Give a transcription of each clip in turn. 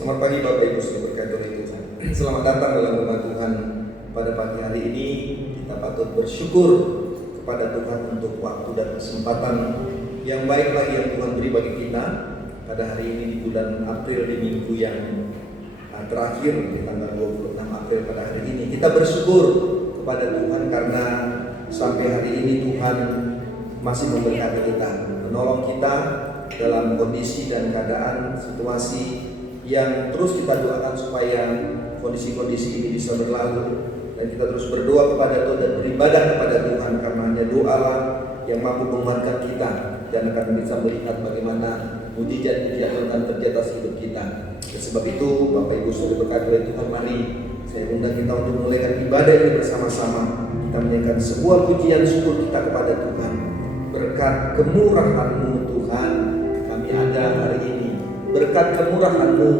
Selamat pagi Bapak Ibu Saudara berkati oleh Tuhan. Selamat datang dalam rumah Tuhan pada pagi hari ini. Kita patut bersyukur kepada Tuhan untuk waktu dan kesempatan yang baik lagi yang Tuhan beri bagi kita pada hari ini di bulan April, di minggu yang terakhir di tanggal 26 April pada hari ini. Kita bersyukur kepada Tuhan karena sampai hari ini Tuhan masih memberkati kita, menolong kita dalam kondisi dan keadaan situasi yang terus kita doakan supaya kondisi-kondisi ini bisa berlalu, dan kita terus berdoa kepada Tuhan dan beribadah kepada Tuhan karena hanya doalah yang mampu menguatkan kita dan akan bisa melihat bagaimana mujizat-mujizat Tuhan terjadi atas hidup kita. Dan sebab itu Bapak Ibu Saudara berkati oleh Tuhan, mari saya undang kita untuk memulaikan ibadah ini bersama-sama. Kita menyanyikan sebuah pujian syukur kita kepada Tuhan. Berkat kemurahan-Mu Tuhan kami ada hari ini. Berkat kemurahan-Mu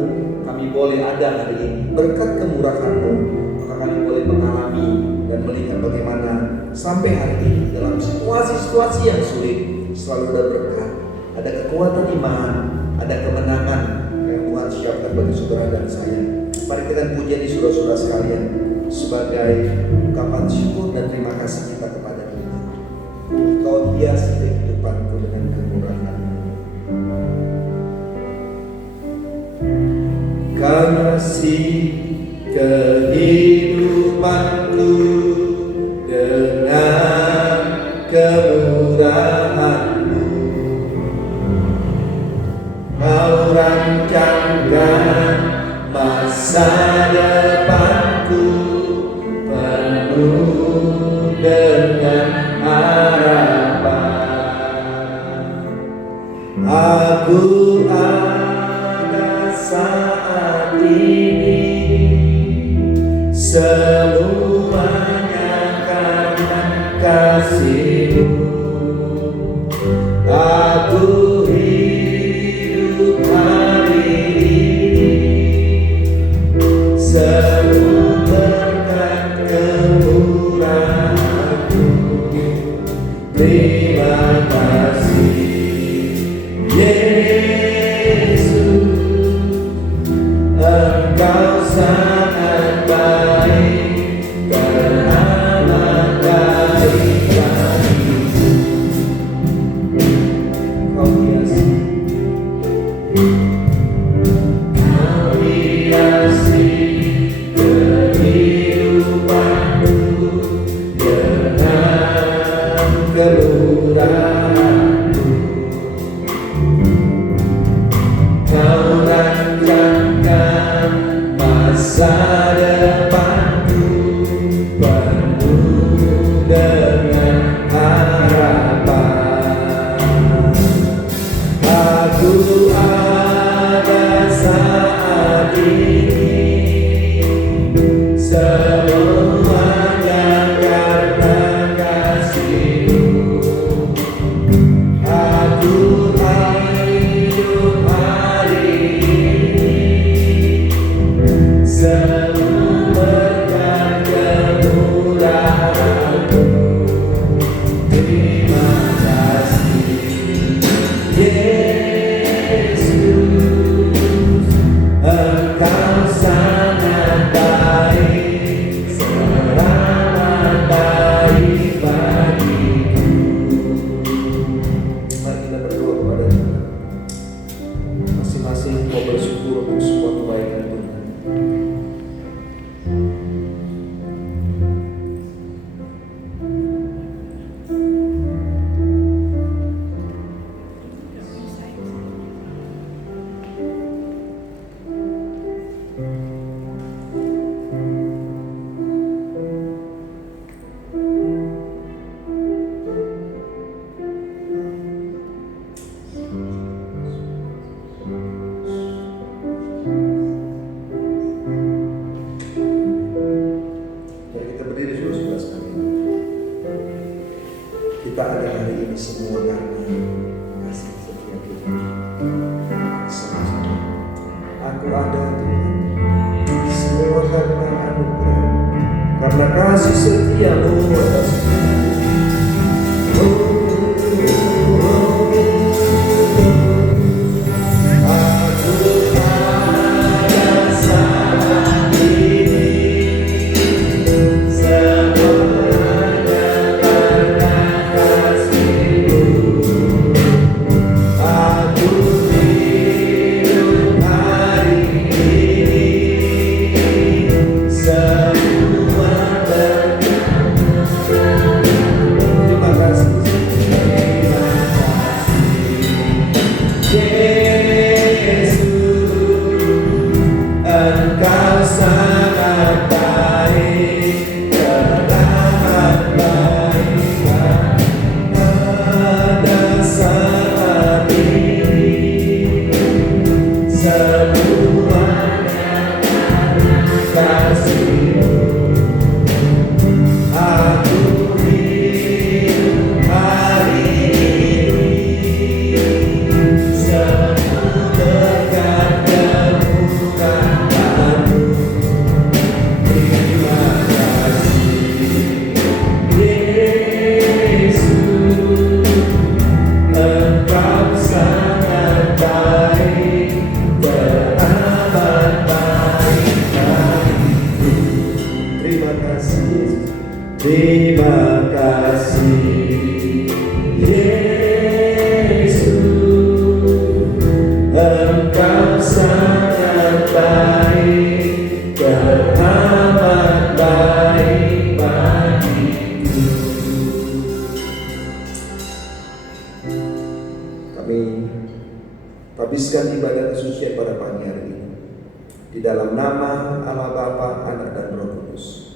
kami boleh ada hari ini. Berkat kemurahan-Mu maka kami boleh mengalami dan melihat bagaimana sampai hari ini dalam situasi-situasi yang sulit selalu ada berkat, ada kekuatan iman, ada kemenangan yang Tuhan siapkan bagi saudara dan saya. Mari kita puji di saudara-saudara sekalian sebagai ungkapan syukur dan terima kasih kita kepada Tuhan. Kau hiasi kehidupanku dengan kemurahan-Mu. Kau hiasi kehidupanku dengan kemurahan-Mu. Kau rancangkan masa depanku penuh dengan harapan. Aku ada saat ini, semuanya karena kasih-Mu. Aku hidup hari ini semua berkat kemurahan-Mu. Terima kasih Yesus, Engkau sangat baik, teramat baik bagiku. Kau hiasi kehidupanku dengan kemurahan-Mu. Kau rancangkan masa depanku penuh dengan harapan. Aku ada saat ini, semuanya karena kasih-Mu. Aku hidup hari ini semua berkat kemurahan-Mu. Terima kasih Yesus, Engkau sangat baik, teramat baik bagiku. Mari kita berdoa kepada Tuhan. Masing-masing mau bersyukur untuk semua kebaikan Tuhan. Mari kita berdiri saudara-saudara sekalian. Kita ada hari ini semua karena kasih setia Tuhan. Sama-sama. Aku ada Tuhan, semua karena anugerah, karena kasih setia-Mu atasku. Aku ada Terima kasih Yesus, Engkau sangat baik, teramat baik bagiku. Kami habiskan ibadah kesucian pada pagi hari ini di dalam nama Allah Bapa, Anak dan Roh Kudus.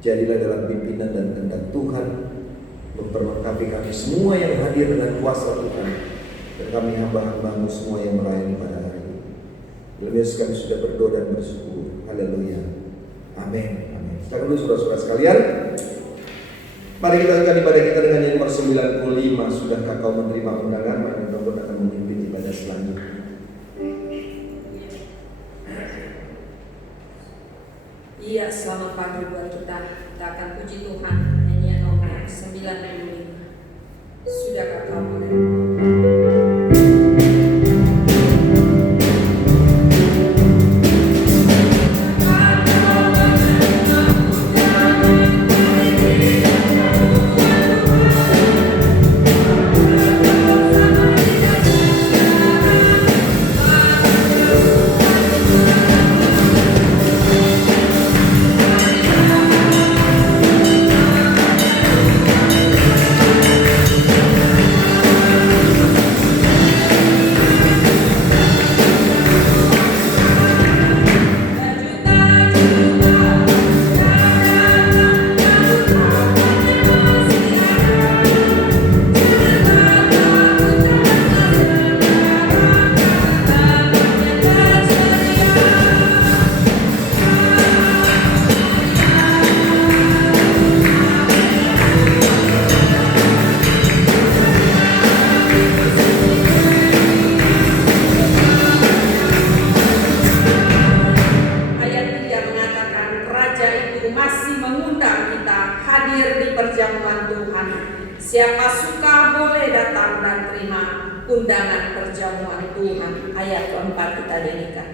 Jadilah dalam pimpinan dan kehendak Tuhan, memperlengkapi kami semua yang hadir dengan kuasa Tuhan, dan kami hamba-hamba-Mu semua yang melayani pada hari ini. Dalam Yesus kami sudah berdoa dan bersyukur. Haleluya. Amin. Amin. Sekarang dulu saudara-saudara sekalian, mari kita lanjutkan ibadah kita dengan yang nomor 95. Sudahkah kau menerima undangan? Maka Tuhan akan memimpin ibadah selanjutnya. Iya, selamat pagi buat kita. Kita akan puji Tuhan. Nyanyian nomor 95. Sudahkah kau menerima? Siapa suka boleh datang dan terima undangan perjamuan Tuhan. Ayat keempat kita nyanyikan.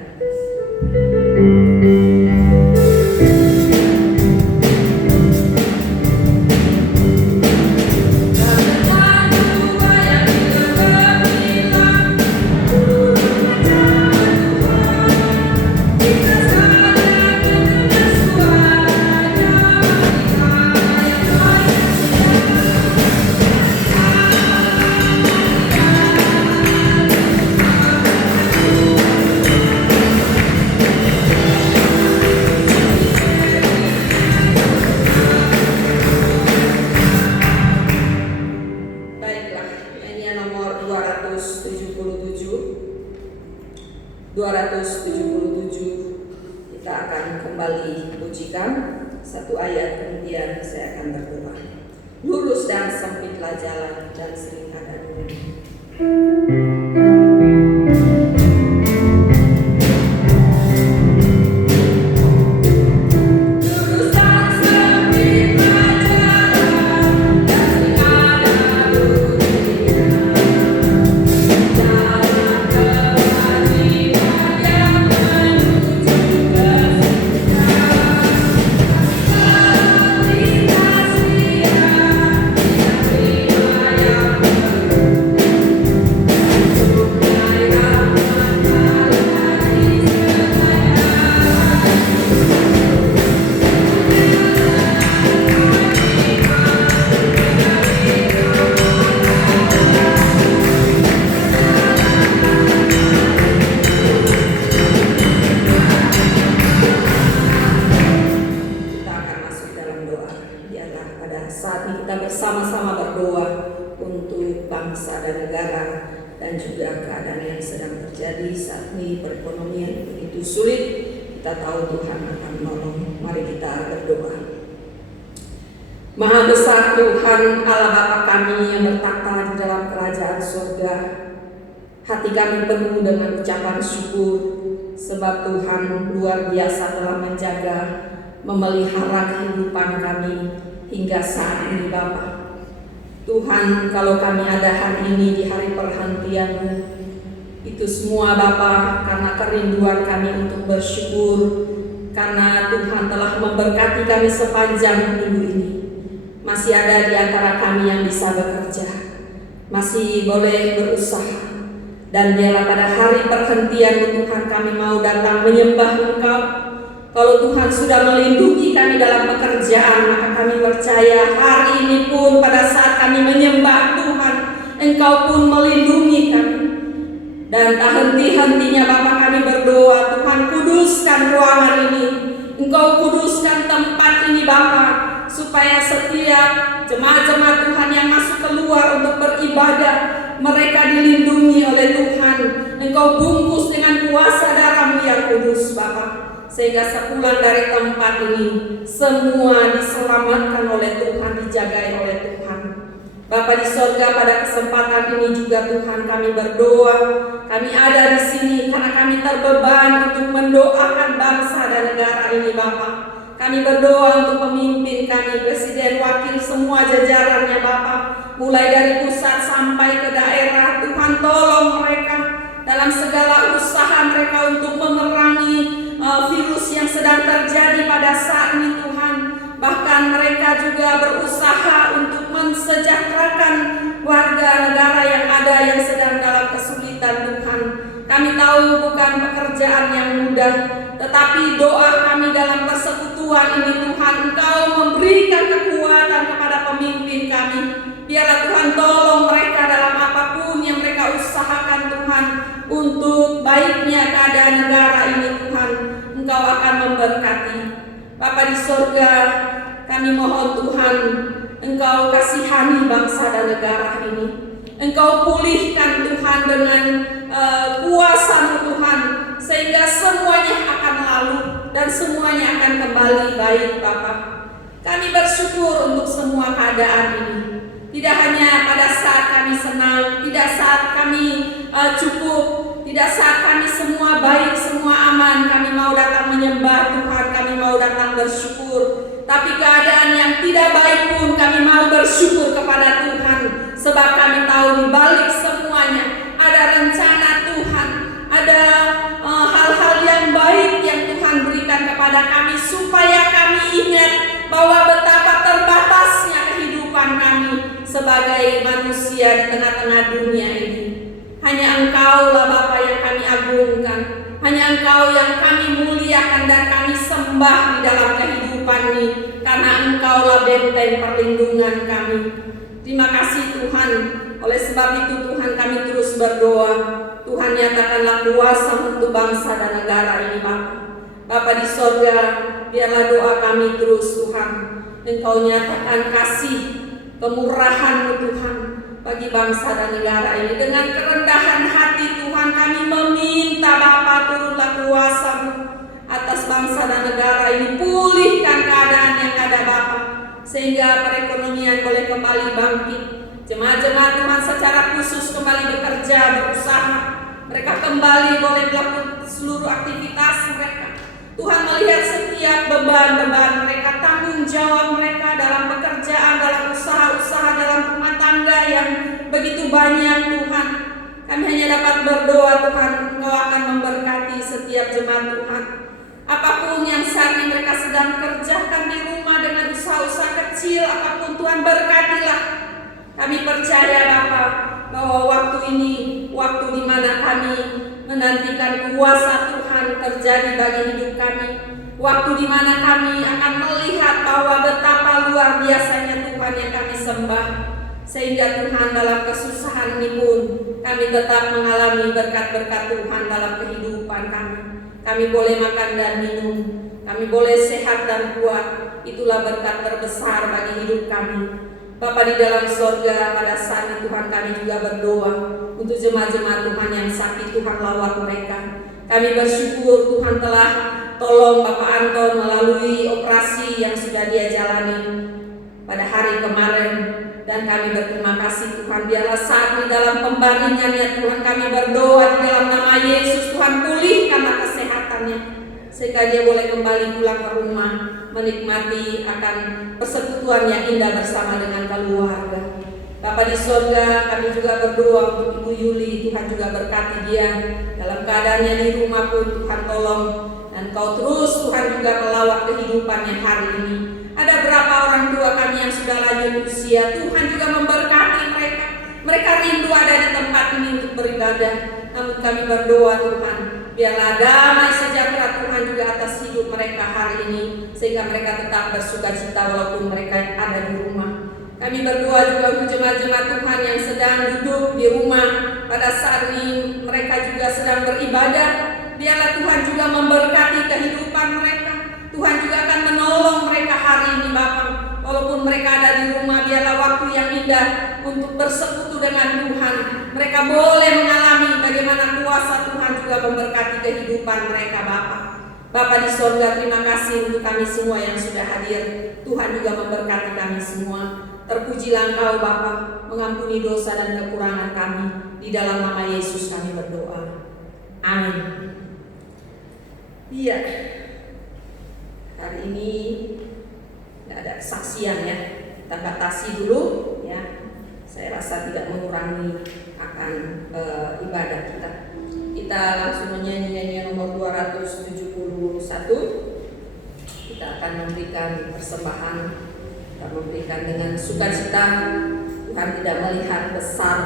Kita akan kembali pujikan satu ayat, kemudian saya akan berdoa. Lurus dan sempitlah jalan dan sering ada dunia. Saat ini kita bersama-sama berdoa untuk bangsa dan negara dan juga keadaan yang sedang terjadi saat ini, perekonomian sulit, kita tahu Tuhan akan menolong. Mari kita berdoa. Maha besar Tuhan Allah Bapa kami yang bertata di dalam kerajaan surga, hati kami penuh dengan ucapan syukur, sebab Tuhan luar biasa telah menjaga, memelihara kehidupan kami hingga saat ini Bapa. Tuhan, kalau kami ada hari ini di hari perhentian-Mu, itu semua Bapa karena kerinduan kami untuk bersyukur, karena Tuhan telah memberkati kami sepanjang minggu ini. Masih ada di antara kami yang bisa bekerja, masih boleh berusaha, dan biarlah pada hari perhentian Tuhan kami mau datang menyembah Engkau. Kalau Tuhan sudah melindungi kami dalam pekerjaan, maka kami percaya hari ini pun pada saat kami menyembah Tuhan, Engkau pun melindungi kami. Dan tak henti-hentinya Bapa kami berdoa, Tuhan kuduskan ruangan ini, Engkau kuduskan tempat ini Bapa, supaya setiap jemaat-jemaat Tuhan yang masuk keluar untuk beribadah, mereka dilindungi oleh Tuhan. Engkau bungkus dengan kuasa darah-Mu yang kudus Bapa, sehingga sepulang dari tempat ini semua diselamatkan oleh Tuhan, dijagai oleh Tuhan. Bapa di sorga, pada kesempatan ini juga Tuhan kami berdoa, kami ada di sini karena kami terbeban untuk mendoakan bangsa dan negara ini Bapa. Kami berdoa untuk pemimpin kami, presiden, wakil, semua jajarannya Bapa, mulai dari pusat sampai ke daerah. Tuhan tolong mereka dalam segala usaha mereka untuk memerangi virus yang sedang terjadi pada saat ini Tuhan. Bahkan mereka juga berusaha untuk mensejahterakan warga negara yang ada yang sedang dalam kesulitan Tuhan. Kami tahu bukan pekerjaan yang mudah, tetapi doa kami dalam persekutuan ini Tuhan, Engkau memberikan kekuatan kepada pemimpin kami. Biarlah Tuhan tolong mereka dalam apapun yang mereka usahakan Tuhan, untuk baiknya keadaan negara ini Tuhan, Engkau akan memberkati. Bapa di sorga, kami mohon Tuhan, Engkau kasihani bangsa dan negara ini. Engkau pulihkan Tuhan dengan kuasa-Mu Tuhan, sehingga semuanya akan lalu dan semuanya akan kembali baik Bapa. Kami bersyukur untuk semua keadaan ini. Tidak hanya pada saat kami senang, tidak saat kami cukup, tidak saat kami semua baik, semua aman, kami mau datang menyembah Tuhan, kami mau datang bersyukur. Tapi keadaan yang tidak baik pun kami mau bersyukur kepada Tuhan, sebab kami tahu di balik semuanya ada rencana Tuhan, ada hal-hal yang baik yang Tuhan berikan kepada kami, supaya kami ingat bahwa betapa terbatasnya kehidupan kami sebagai manusia di tengah-tengah dunia ini. Hanya Engkau-lah Bapa yang kami agungkan, hanya Engkau yang kami muliakan dan kami sembah di dalam kehidupan ini, karena Engkau-lah benteng perlindungan kami. Terima kasih Tuhan. Oleh sebab itu Tuhan kami terus berdoa, Tuhan nyatakanlah kuasa untuk bangsa dan negara ini Bapa. Bapa di sorga, biarlah doa kami terus Tuhan, Engkau nyatakan kasih, kemurahan-Mu Tuhan bagi bangsa dan negara ini. Dengan kerendahan hati Tuhan kami meminta Bapa, turunlah kuasa-Mu atas bangsa dan negara ini. Pulihkan keadaan yang ada Bapa, sehingga perekonomian boleh kembali bangkit. Jemaat-jemaat Tuhan secara khusus kembali bekerja, berusaha. Mereka kembali boleh melakukan seluruh aktivitas mereka. Tuhan melihat setiap beban-beban mereka, tanggung jawab mereka dalam pekerjaan, dalam usaha-usaha, dalam rumah tangga yang begitu banyak Tuhan. Kami hanya dapat berdoa Tuhan, Engkau akan memberkati setiap jemaat Tuhan. Apapun yang saat ini mereka sedang kerjakan di rumah dengan usaha-usaha kecil, apapun Tuhan berkatilah. Kami percaya Bapa, bahwa waktu ini, waktu di mana kami menantikan kuasa Tuhan terjadi bagi hidup kami. Waktu di mana kami akan melihat bahwa betapa luar biasanya Tuhan yang kami sembah. Sehingga Tuhan dalam kesusahan ini pun kami tetap mengalami berkat-berkat Tuhan dalam kehidupan kami. Kami boleh makan dan minum, kami boleh sehat dan kuat. Itulah berkat terbesar bagi hidup kami. Bapa di dalam sorga, pada saat ini Tuhan kami juga berdoa untuk jemaat-jemaat Tuhan yang sakit, Tuhan lawat mereka. Kami bersyukur Tuhan telah tolong Bapak Anton melalui operasi yang sudah dia jalani pada hari kemarin. Dan kami berterima kasih Tuhan, biarlah saat ini dalam pembandingannya Tuhan kami berdoa di dalam nama Yesus, Tuhan pulihkanlah kesehatannya sehingga dia boleh kembali pulang ke rumah menikmati akan persekutuan yang indah bersama dengan keluarga. Bapa di surga, kami juga berdoa untuk Ibu Yuli, Tuhan juga berkati dia dalam keadaannya di rumah pun Tuhan tolong, dan Kau terus Tuhan juga melawat kehidupannya hari ini. Ada berapa orang tua kami yang sudah lanjut usia, Tuhan juga memberkati mereka. Mereka rindu ada di tempat ini untuk beribadah. Namun kami berdoa Tuhan, biarlah damai sejahtera Tuhan juga atas hidup mereka hari ini, sehingga mereka tetap bersuka cita walaupun mereka ada di rumah. Kami berdoa juga untuk jemaat-jemaat Tuhan yang sedang duduk di rumah pada saat ini, mereka juga sedang beribadah. Biarlah Tuhan juga memberkati kehidupan mereka. Tuhan juga akan menolong mereka hari ini Bapa. Walaupun mereka ada di rumah, biarlah waktu yang indah untuk bersekutu dengan Tuhan. Mereka boleh mengalami bagaimana kuasa Tuhan juga memberkati kehidupan mereka Bapa. Bapa di surga, terima kasih untuk kami semua yang sudah hadir. Tuhan juga memberkati kami semua. Terpujilah Engkau Bapa, mengampuni dosa dan kekurangan kami. Di dalam nama Yesus kami berdoa. Amin. Iya. Hari ini tidak ada kesaksian ya, kita batasi dulu ya. Saya rasa tidak mengurangi akan ibadah kita. Kita langsung menyanyi nyanyian nomor 271. Kita akan memberikan persembahan, kita memberikan dengan sukacita. Tuhan tidak melihat besar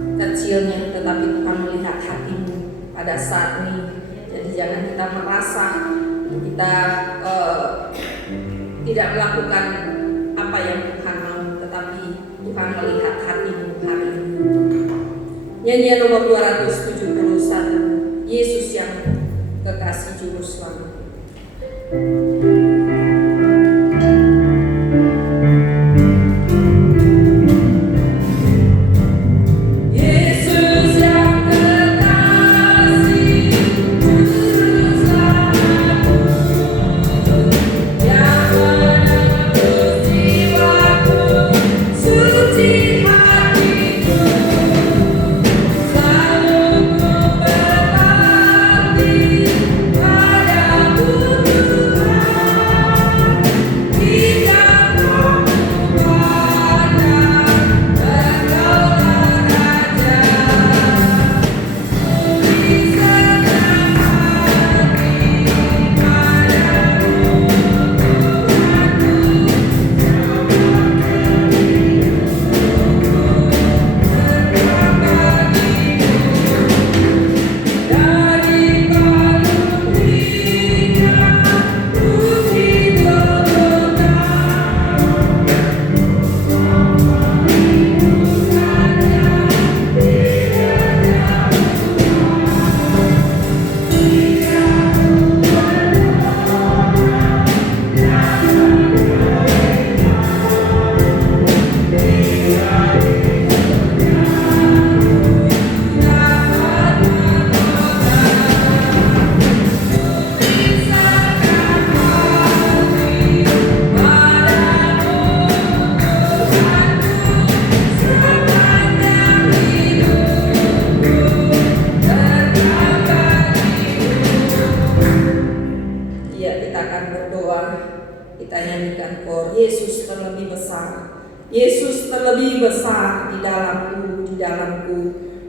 kecilnya, tetapi Tuhan melihat hatimu pada saat ini. Jadi jangan kita merasa kita tidak melakukan apa yang Tuhan mau, tetapi Tuhan melihat hatimu hari ini. Nyanyian nomor 271, Yesus yang kekasih juru selamat.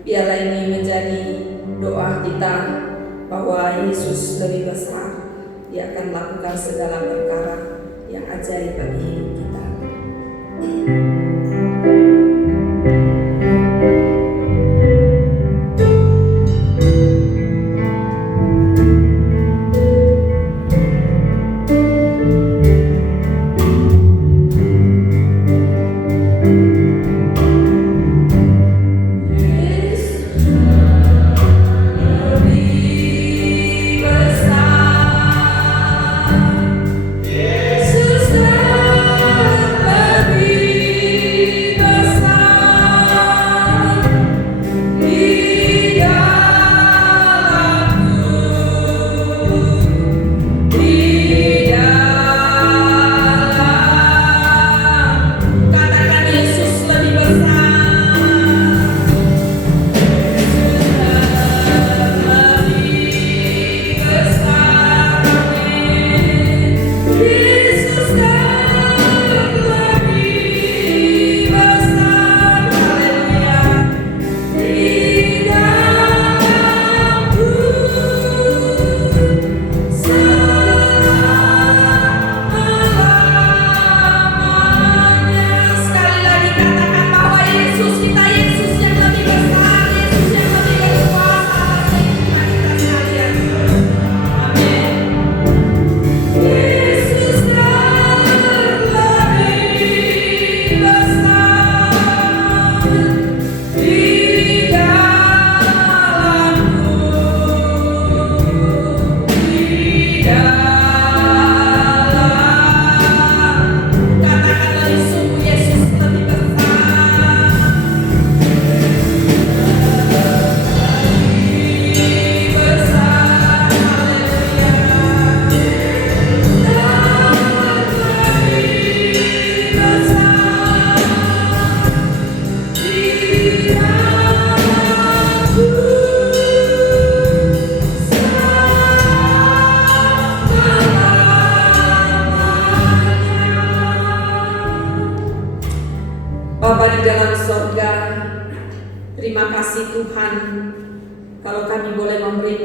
Biarlah ini menjadi doa kita bahwa Yesus lebih besar. Dia akan melakukan segala perkara yang ajaib bagi hidup kita. Yesus lebih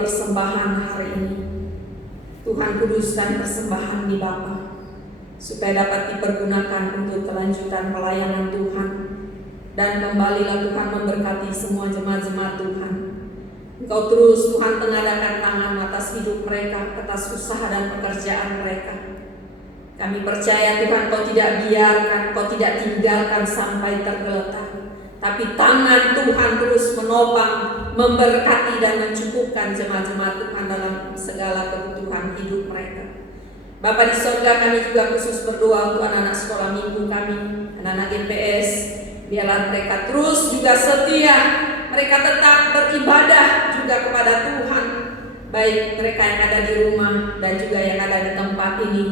persembahan hari ini. Tuhan kuduskan persembahan di Bapa, supaya dapat dipergunakan untuk kelanjutan pelayanan Tuhan. Dan kembalilah Tuhan memberkati semua jemaat-jemaat Tuhan. Engkau terus Tuhan tengadahkan tangan atas hidup mereka, atas usaha dan pekerjaan mereka. Kami percaya Tuhan, Kau tidak biarkan, Kau tidak tinggalkan sampai tergeletak. Tapi tangan Tuhan terus menopang, memberkati dan mencukupkan jemaat-jemaat Tuhan dalam segala kebutuhan hidup mereka. Bapa di sorga, kami juga khusus berdoa untuk anak-anak sekolah minggu kami, anak-anak GPS. Biarlah mereka terus juga setia, mereka tetap beribadah juga kepada Tuhan, baik mereka yang ada di rumah dan juga yang ada di tempat ini.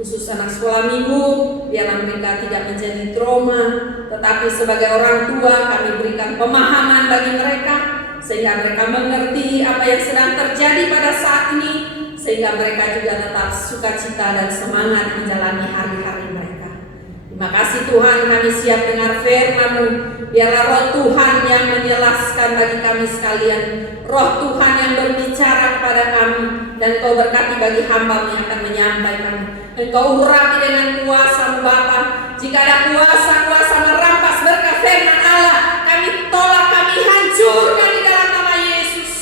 Khusus anak sekolah minggu, biarlah mereka tidak menjadi trauma, tetapi sebagai orang tua kami berikan pemahaman bagi mereka, sehingga mereka mengerti apa yang sedang terjadi pada saat ini, sehingga mereka juga tetap sukacita dan semangat menjalani hari-hari mereka. Terima kasih Tuhan, kami siap dengar firman-Mu. Biarlah Roh Tuhan yang menjelaskan bagi kami sekalian, Roh Tuhan yang berbicara kepada kami, dan Kau berkati bagi hamba-Mu yang akan menyampaikan. Engkau urapi dengan kuasa-Mu Bapa. Jika ada kuasa-kuasa merampas berkat firman Allah, kami tolak, kami hancurkan di dalam nama Yesus.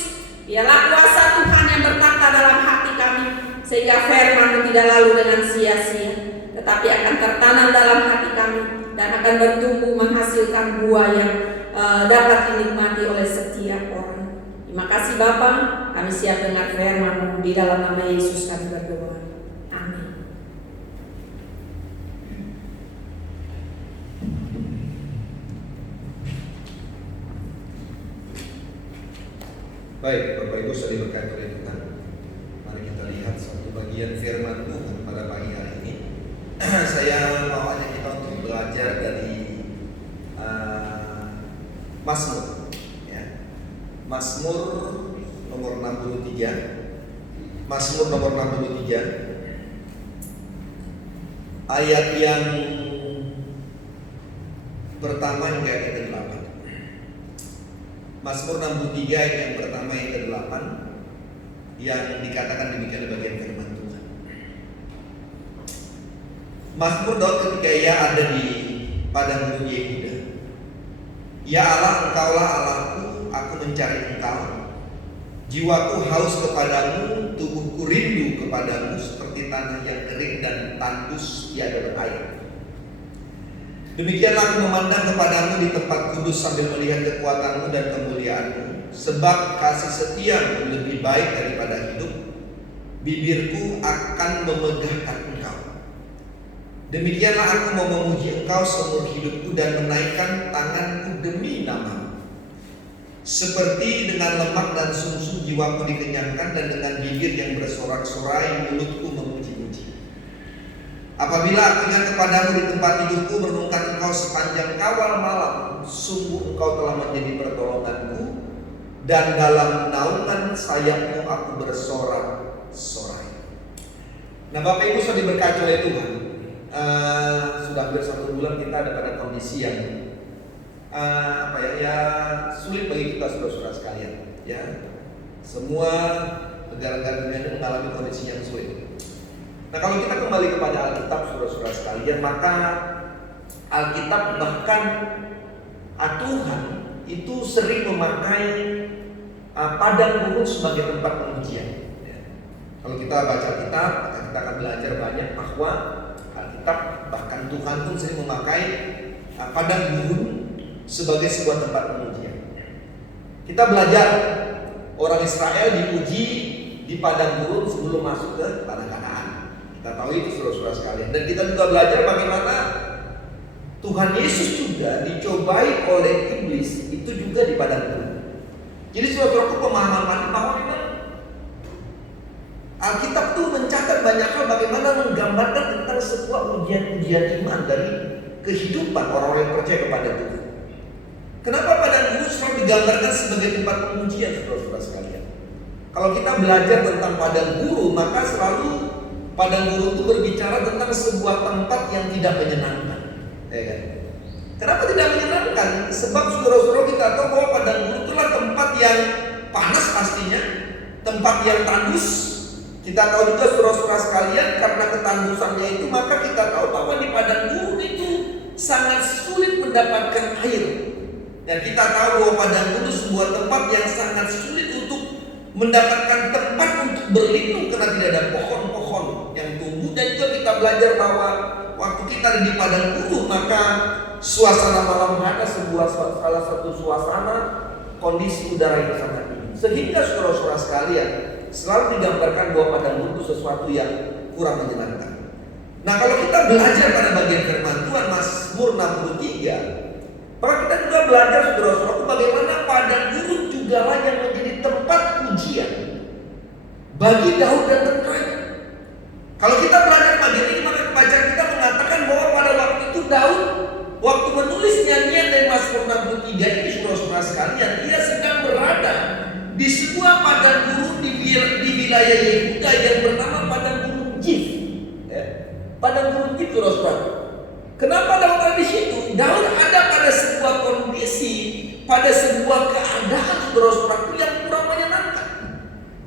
Biarlah kuasa Tuhan yang bertata dalam hati kami, sehingga firman-Mu tidak lalu dengan sia-sia, tetapi akan tertanam dalam hati kami dan akan bertumbuh menghasilkan buah yang dapat dinikmati oleh setiap orang. Terima kasih Bapa, kami siap dengar firman-Mu. Di dalam nama Yesus kami berdoa. Amin. Baik, Bapak Ibu sudah diberkati oleh Tuhan. Mari kita lihat satu bagian firman Tuhan pada pagi hari ini. Saya mau ajak kita untuk belajar dari Mazmur, ya. Mazmur nomor 63. Mazmur nomor 63. Ayat yang pertama hingga ayat yang ke-8. Mazmur 63 ayat yang pertama yang ke-8 yang dikatakan demikian di bagian firman Tuhan. Mazmur Daud ketika ia ada di padang gurun Yehuda. Ya Allah, Engkaulah Allahku, aku mencari Engkau. Jiwaku haus kepadamu, tubuhku rindu kepadamu seperti tanah yang kering dan tandus tiada berair. Demikianlah aku memandang kepadamu di tempat kudus sambil melihat kekuatanmu dan kemuliaanmu. Sebab kasih setiamu lebih baik daripada hidup, bibirku akan memegahkan Engkau. Demikianlah aku mau memuji Engkau seumur hidupku dan menaikkan tanganku demi nama-Mu. Seperti dengan lemak dan susu jiwaku dikenyangkan, dan dengan bibir yang bersorak-sorai mulutku memuji-muji. Apabila aku ingat kepadamu di tempat tidurku, merenungkan Engkau sepanjang kawal malam, sungguh Engkau telah menjadi pertolonganku, dan dalam naungan sayap-Mu aku bersorak-sorai. Nah, Bapak Ibu sudah diberkati oleh Tuhan. Sudah hampir 1 bulan kita ada pada kondisi yang sulit bagi kita saudara-saudara sekalian, ya. Semua negara-negara dunia ini mengalami kondisi yang sulit. Nah, kalau kita kembali kepada Alkitab saudara-saudara sekalian, maka Alkitab bahkan Tuhan itu sering memakai padang gurun sebagai tempat pengujian, ya. Kalau kita baca kitab, maka kita akan belajar banyak bahwa Alkitab bahkan Tuhan pun sering memakai padang gurun sebagai sebuah tempat pengujian. Kita belajar orang Israel diuji di padang gurun sebelum masuk ke tanah Kanaan. Kita tahu itu saudara-saudara sekalian. Dan kita juga belajar bagaimana Tuhan Yesus juga dicobai oleh iblis itu juga di padang gurun. Jadi saudara-saudaraku, pemahaman bahwa memang Alkitab itu mencatat banyak hal bagaimana menggambarkan tentang sebuah ujian-ujian iman dari kehidupan orang-orang yang percaya kepada Tuhan. Kenapa padang gurun selalu digambarkan sebagai tempat pengujian, saudara-saudara sekalian? Kalau kita belajar tentang padang gurun, maka selalu padang gurun itu berbicara tentang sebuah tempat yang tidak menyenangkan, ya kan? Kenapa tidak menyenangkan? Sebab saudara-saudara kita tahu bahwa padang gurun itulah tempat yang panas pastinya, tempat yang tandus. Kita tahu juga saudara-saudara sekalian, karena ketandusannya itu maka kita tahu bahwa di padang gurun itu sangat sulit mendapatkan air. Dan kita tahu bahwa padang gurun sebuah tempat yang sangat sulit untuk mendapatkan tempat untuk berlindung karena tidak ada pohon-pohon yang tumbuh. Dan juga kita belajar bahwa waktu kita ada di padang gurun maka suasana malam hari salah satu suasana kondisi udara yang sangat dingin. Sehingga saudara-saudara sekalian selalu digambarkan bahwa padang gurun itu sesuatu yang kurang menyenangkan. Nah, kalau kita belajar pada bagian firman Tuhan Mazmur 63, maka kita juga belajar saudara-saudara bagaimana padang gurun juga lah yang menjadi tempat ujian bagi Daud dan tentaranya. Kalau kita belajar bagian ini maka bacaan kita mengatakan bahwa pada waktu itu Daud waktu menulis nyanyian dari Mazmur 63 ini saudara-saudara sekalian, dia sedang berada di sebuah padang gurun di wilayah Yehuda yang bernama padang gurun Zif. Padang gurun Zif, saudara-saudara. Kenapa Daud ada di situ? Daud ada pada sebuah kondisi, pada sebuah keadaan saudara-saudara yang kurang menyenangkan.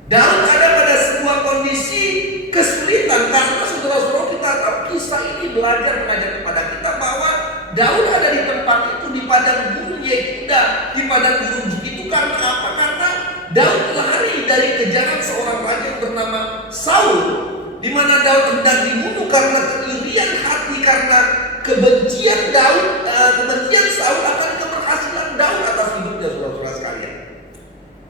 Daud ada pada sebuah kondisi kesulitan karena saudara-saudara kita tahu kisah ini belajar mengajar kepada kita bahwa Daud ada di tempat itu di padang gurun Yehuda, di padang gurun Zif itu karena apa? Karena Daud lari dari kejaran seorang raja yang bernama Saul, di mana Daud hendak dibunuh karena keirian hati, karena kebencian Saul akan keberhasilan Daud atas hidupnya, saudara-saudara sekalian.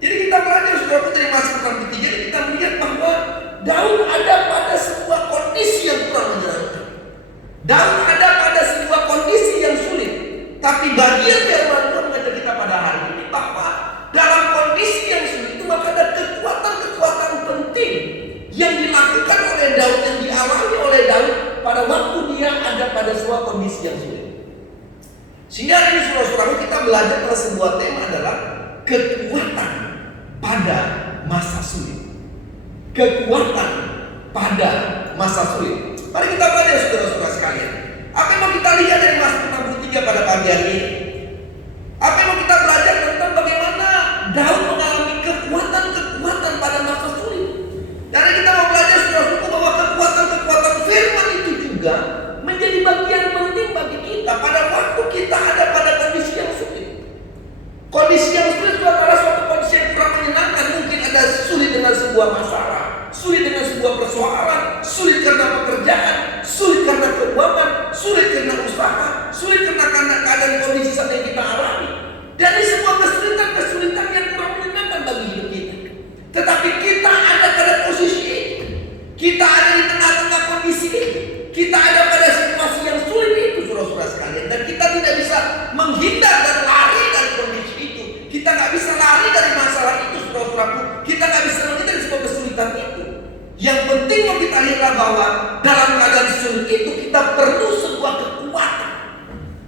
Jadi kita belajar saudara dari Mazmur 63 kita melihat bahwa Daud ada pada sebuah kondisi yang kurang menyenangkan. Daud ada pada sebuah kondisi yang sulit. Tapi bagian firman Tuhan mengajar kita pada hari ini bahwa dalam kondisi yang sulit itu maka ada kekuatan-kekuatan penting yang dilakukan oleh Daud, yang dialami oleh Daud pada waktu dia ada pada sebuah kondisi yang sulit. Sehingga hari ini saudara-saudara kita belajar pada sebuah tema adalah kekuatan pada masa sulit. Kekuatan pada masa sulit. Mari kita belajar saudara-saudara sekalian. Apa yang mau kita lihat dari Mazmur 63 pada pagi hari ini? Apa yang mau kita belajar tentang bagaimana Daud mengalami kekuatan-kekuatan pada masa sulit. Dan kita mau belajar saudara-saudara bahwa kekuatan-kekuatan firman itu juga menjadi bagian penting bagi kita pada waktu kita ada pada kondisi yang sulit. Kondisi yang sulit itu adalah suatu kondisi yang kurang menyenangkan. Mungkin ada sulit dengan sebuah masalah, sulit dengan sebuah persoalan, sulit karena pekerjaan, sulit karena keuangan, sulit karena usaha, sulit karena keadaan kondisi saat yang kita alami. Dan ini semua kesulitan yang kurang menyenangkan bagi hidup kita. Tetapi kita ada pada posisi itu. Kita ada di tengah-tengah kondisi itu. Kita ada pada situasi yang sulit itu, saudara-saudara sekalian. Dan kita tidak bisa menghindar dan lari dari kondisi itu. Kita nggak bisa lari dari masalah itu, saudara-saudaraku. Kita nggak bisa lari dari sebuah kesulitan itu. Yang penting mau kita lihat bahwa dalam keadaan sulit itu kita perlu sebuah kekuatan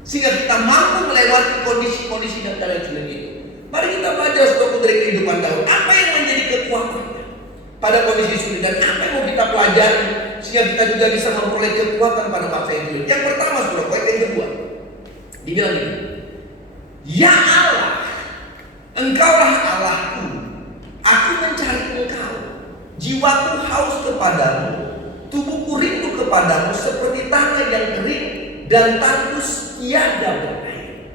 sehingga kita mampu melewati kondisi-kondisi dan keadaan sulit itu. Mari kita belajar saudara dari kehidupan Daud. Apa yang menjadi kekuatannya pada kondisi sulit dan apa yang mau kita pelajari sehingga kita juga bisa memperoleh kekuatan pada masa yang sulit. Yang pertama saudara, poin yang kedua, dibilang ini, ya Allah, Engkaulah Allahku, aku mencari Engkau. Jiwaku haus kepadamu, tubuhku rindu kepadamu seperti tanah yang kering dan tandus tiada berair.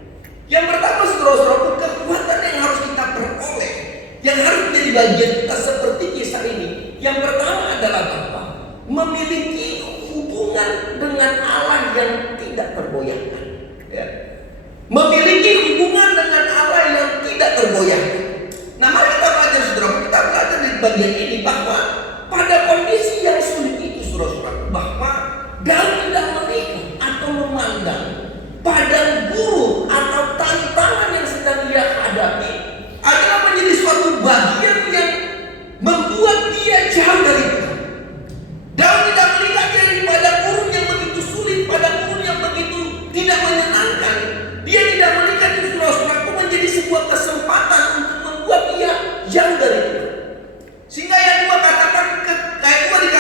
Yang pertama saudara-saudaraku, kekuatan yang harus kita peroleh, yang harus menjadi bagian kita seperti kisah ini. Yang pertama adalah apa? Memiliki hubungan dengan Allah yang tidak tergoyahkan. Ya. Memiliki hubungan dengan Allah yang tidak tergoyahkan. Nah, mari kita belajar saudara, kita belajar di bagian ini bahwa pada kondisi yang sulit itu saudara-saudara, bahwa Daud tidak melihat atau memandang padang gurun atau tantangan yang sedang dia hadapi adalah menjadi suatu bagian yang membuat dia jauh dari Tuhan. Daud tidak melihat dia di padang gurun yang begitu sulit, padang gurun yang begitu tidak menyenangkan. Dia tidak melihat itu saudara-saudaraku menjadi sebuah kesempatan untuk membuat dia jauh dari Tuhan. Sehingga yang dua katakan, ayat 2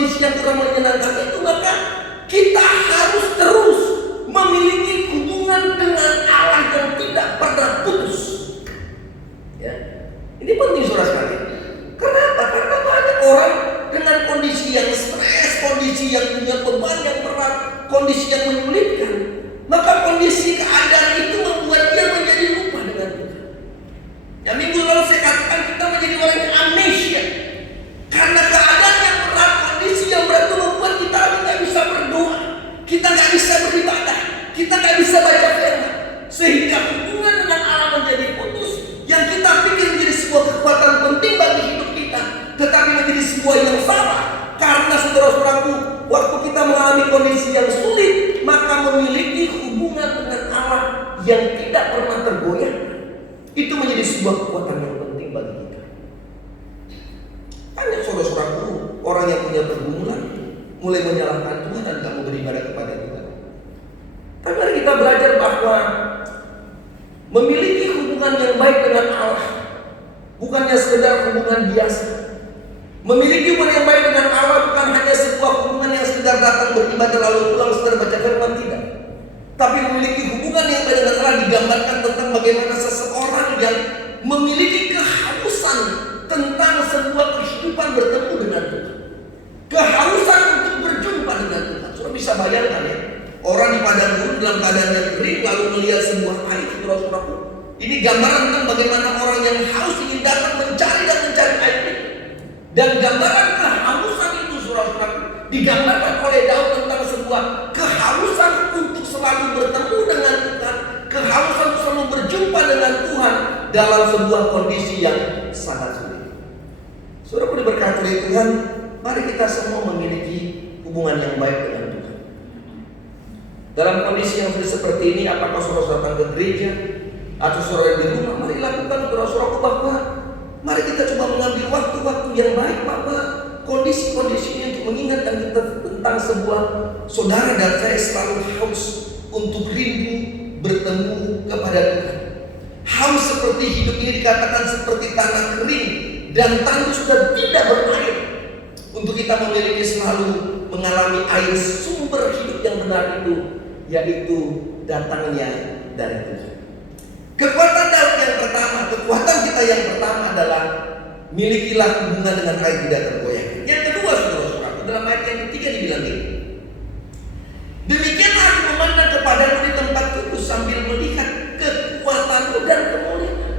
kondisi-kondisi yang kurang menyenangkan itu, maka kita harus terus memiliki hubungan dengan Allah yang tidak pernah putus. Ya, ini penting saudara sekalian. Kenapa? Karena banyak orang dengan kondisi yang stres, kondisi yang punya beban yang berat, kondisi yang menyulitkan, maka kondisi keadaan itu membuat dia menjadi lupa dengan Tuhan. Ya, minggu lalu saya katakan kita menjadi orang yang amnesia. Karena keadaan yang berat, kondisi yang berat itu membuat kita nggak bisa berdoa, kita nggak bisa beribadah, kita nggak bisa baca firman, sehingga hubungan dengan Allah menjadi putus. Yang kita pikir menjadi sebuah kekuatan penting bagi hidup kita, tetapi menjadi sebuah yang salah. Karena saudara-saudaraku, waktu kita mengalami kondisi yang sulit, maka memiliki hubungan dengan Allah yang tidak pernah tergoyah, itu menjadi sebuah kekuatan yang penting bagi kita. Banyak saudara-saudaraku orang yang punya pergumulan, mulai menyalahkan Tuhan dan tak mau beribadah kepada Tuhan. Tapi mari kita belajar bahwa memiliki hubungan yang baik dengan Allah bukannya sekedar hubungan biasa. Memiliki hubungan yang baik dengan Allah bukan hanya sebuah hubungan yang sekedar datang beribadah lalu pulang sekedar baca firman, tidak. Tapi memiliki hubungan yang baik dengan Allah digambarkan tentang bagaimana seseorang yang memiliki kehausan tentang sebuah kehidupan bertemu dengan Tuhan, kehausan untuk berjumpa dengan Tuhan. Saudara bisa bayangkan ya, orang di padang gurun dalam keadaan yang kering lalu melihat sebuah air. Saudara-saudaraku, ini gambaran tentang bagaimana orang yang haus ingin datang mencari air itu. Dan gambaran kehausan itu, saudara-saudaraku, digambarkan oleh Daud tentang sebuah kehausan untuk selalu bertemu dengan Tuhan, kehausan untuk selalu berjumpa dengan Tuhan dalam sebuah kondisi yang sangat sulit. Saudara diberkati oleh Tuhan, mari kita semua memiliki hubungan yang baik dengan Tuhan. Dalam kondisi yang seperti ini, apakah saudara datang ke gereja atau saudara di rumah, mari lakukan saudara-saudaraku bahwa mari kita coba mengambil waktu-waktu yang baik bahwa kondisi-kondisi ini untuk mengingatkan kita tentang sebuah saudara dan saya selalu haus untuk rindu bertemu kepada Tuhan. Haus seperti hidup ini dikatakan seperti tanah kering dan tandus sudah tidak berair. Untuk kita memiliki selalu mengalami air sumber hidup yang benar itu, yaitu datangnya dari Tuhan. Kekuatan Daud yang pertama, kekuatan kita yang pertama adalah milikilah hubungan dengan air tidak tergoyahkan. Yang kedua, saudara-saudara, dalam ayat yang ketiga dibilang ini, demikianlah aku memandang kepadamu di tempat kudus sambil melihat kekuatanmu dan kemuliaan.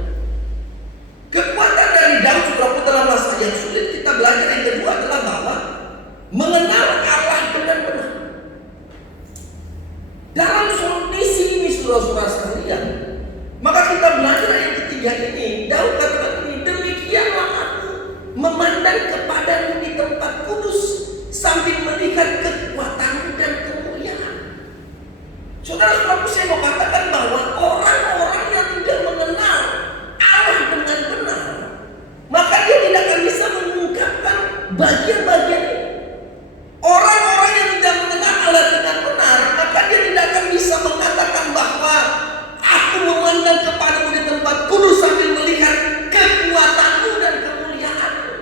Kekuatan dari Daud, saudara, dalam masa yang sulit kita belajar yang kedua adalah bahwa mengenal Allah benar-benar. Dalam kondisi ini, saudara-saudara sekalian, maka kita belajar yang ketiga ini. Daud katakan ini, demikianlah aku memandang kepadamu di tempat kudus sambil melihat kekuatanmu dan kemuliaan. Saudara-saudaraku, saya mau katakan bahwa orang-orang yang tidak mengenal Allah dengan benar, maka dia tidak akan bisa mengungkapkan bagian-bagian ini. Orang-orang yang tidak mengenal Allah dengan benar, maka dia tidak akan bisa mengatakan bahwa aku memandang kepadamu di tempat kudus sambil melihat kekuatanmu dan kemuliaanmu.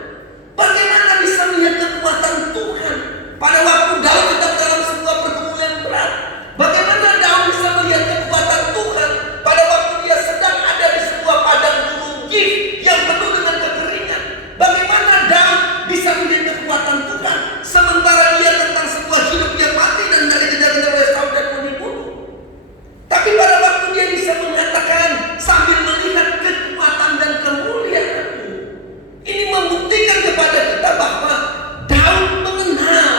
Bagaimana bisa melihat kekuatan Tuhan pada waktu Daud sedang dalam sebuah pergumulan berat? Bagaimana Daud bisa melihat kekuatan Tuhan pada waktu dia sedang ada di sebuah padang gurun Zif yang penuh dengan kekeringan? Bagaimana Daud bisa melihat kekuatan Tuhan sementara dia tentang sebuah hidup yang mati dan dari kejar-kejar oleh Saul dan mau dibunuh? Tapi pada waktu dia bisa mengatakan sambil melihat kekuatan dan kemuliaanmu, ini membuktikan kepada kita bahwa Daud mengenal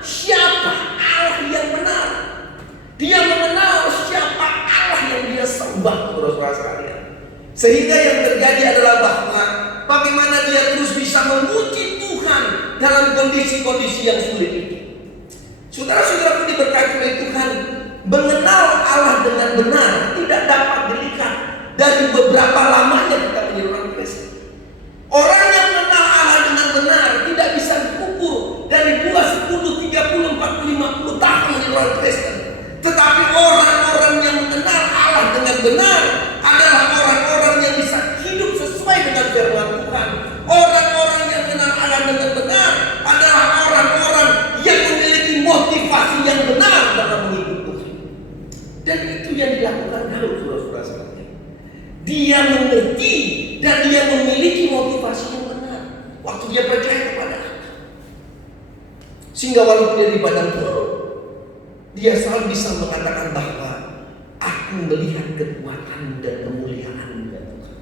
siapa Allah yang benar. Dia mengenal siapa Allah yang dia sembah, saudara-saudara sekalian. Sehingga yang terjadi adalah bahwa bagaimana dia terus bisa memuji Tuhan dalam kondisi-kondisi yang sulit ini. Saudara-saudaraku diberkati oleh Tuhan, mengenal Allah dengan benar tidak dapat dilihat dari beberapa lamanya kita menjadi orang Kristen. Orang yang mengenal Allah dengan benar tidak bisa diukur dari 2, 10, 30, 40, 50 tahun menjadi orang Kristen. Tetapi orang-orang yang mengenal Allah dengan benar adalah orang-orang yang bisa hidup sesuai dengan firman Tuhan. Orang-orang yang mengenal Allah dengan benar adalah orang-orang Sehingga walaupun dia di padang gurun, dia selalu bisa mengatakan bahwa aku melihat kekuatan dan kemuliaan Tuhan.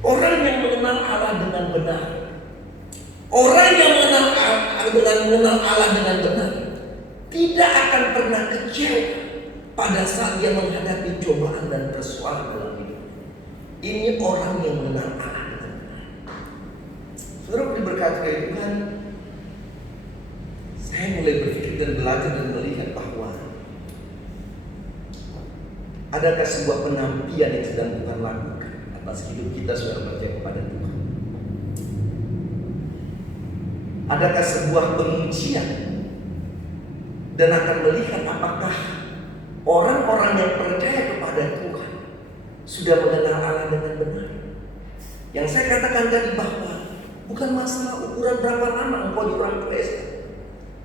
Orang yang mengenal Allah dengan benar, orang yang mengenal Allah dengan benar, tidak akan pernah kecewa pada saat dia menghadapi cobaan dan persoalan dalam hidup. Ini orang yang mengenal Allah dengan benar. Saudara diberkati oleh Tuhan. Saya mulai berpikir dan belajar dan melihat bahwa adakah sebuah penampian yang sedang Tuhan lakukan atas hidup kita saudara percaya kepada Tuhan. Adakah sebuah pengujian dan akan melihat apakah orang-orang yang percaya kepada Tuhan sudah mengenal Allah dengan benar. Yang saya katakan tadi bahwa bukan masalah ukuran berapa lama engkau di orang Kristen,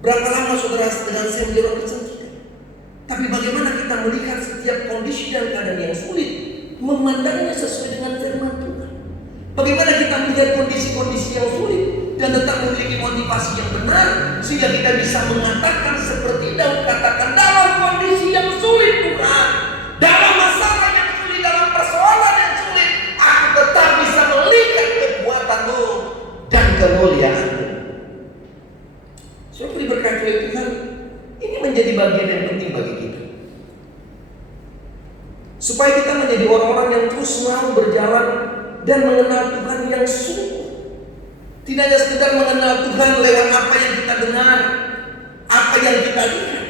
berapa lama saudara dengan saya menjadi orang Kristen tidak. Tapi bagaimana kita melihat setiap kondisi dan keadaan yang sulit, memandangnya sesuai dengan firman Tuhan. Bagaimana kita melihat kondisi-kondisi yang sulit dan tetap memiliki motivasi yang benar, sehingga kita bisa mengatakan seperti Daud katakan, dalam kondisi yang sulit Tuhan, dalam masalah yang sulit, dalam persoalan yang sulit, aku tetap bisa melihat kekuatan-Mu dan kemuliaan-Mu. Saya diberkati oleh Tuhan. Ini menjadi bagian yang penting bagi kita, supaya kita menjadi orang-orang yang terus mau berjalan dan mengenal Tuhan yang sungguh. Tidak hanya sekedar mengenal Tuhan lewat apa yang kita dengar, apa yang kita lihat,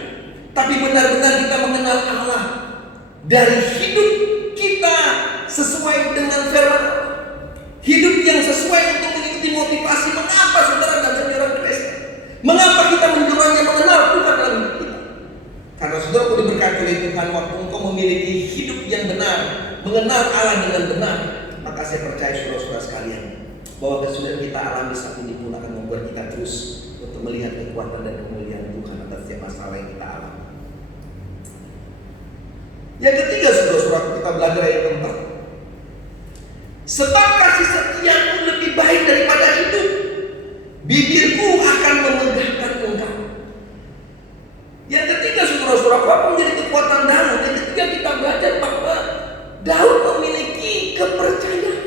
tapi benar-benar kita mengenal Allah dari hidup kita sesuai dengan firman Allah. Hidup yang sesuai untuk mengikuti motivasi. Mengapa saudara dan saudara Kristen? Mengapa kita menjualnya mengenal Tuhan dalam hidup kita? Karena saudara perlu diberkati oleh Tuhan, waktu engkau memiliki hidup yang benar, mengenal Allah dengan benar, maka saya percaya saudara-saudara sekalian, bahwa kesulitan kita alami saat ini pun akan membuat kita terus untuk melihat kekuatan dan kemuliaan Tuhan atas setiap masalah yang kita alami. Yang ketiga saudara-saudara, kita belajar yang keempat. Sebab kasih setiamu lebih baik daripada hidup, bibirku akan memegahkan engkau. Yang ketiga saudara-saudara, apa menjadi kekuatan Daud? Yang ketiga kita belajar bahwa Daud memiliki kepercayaan.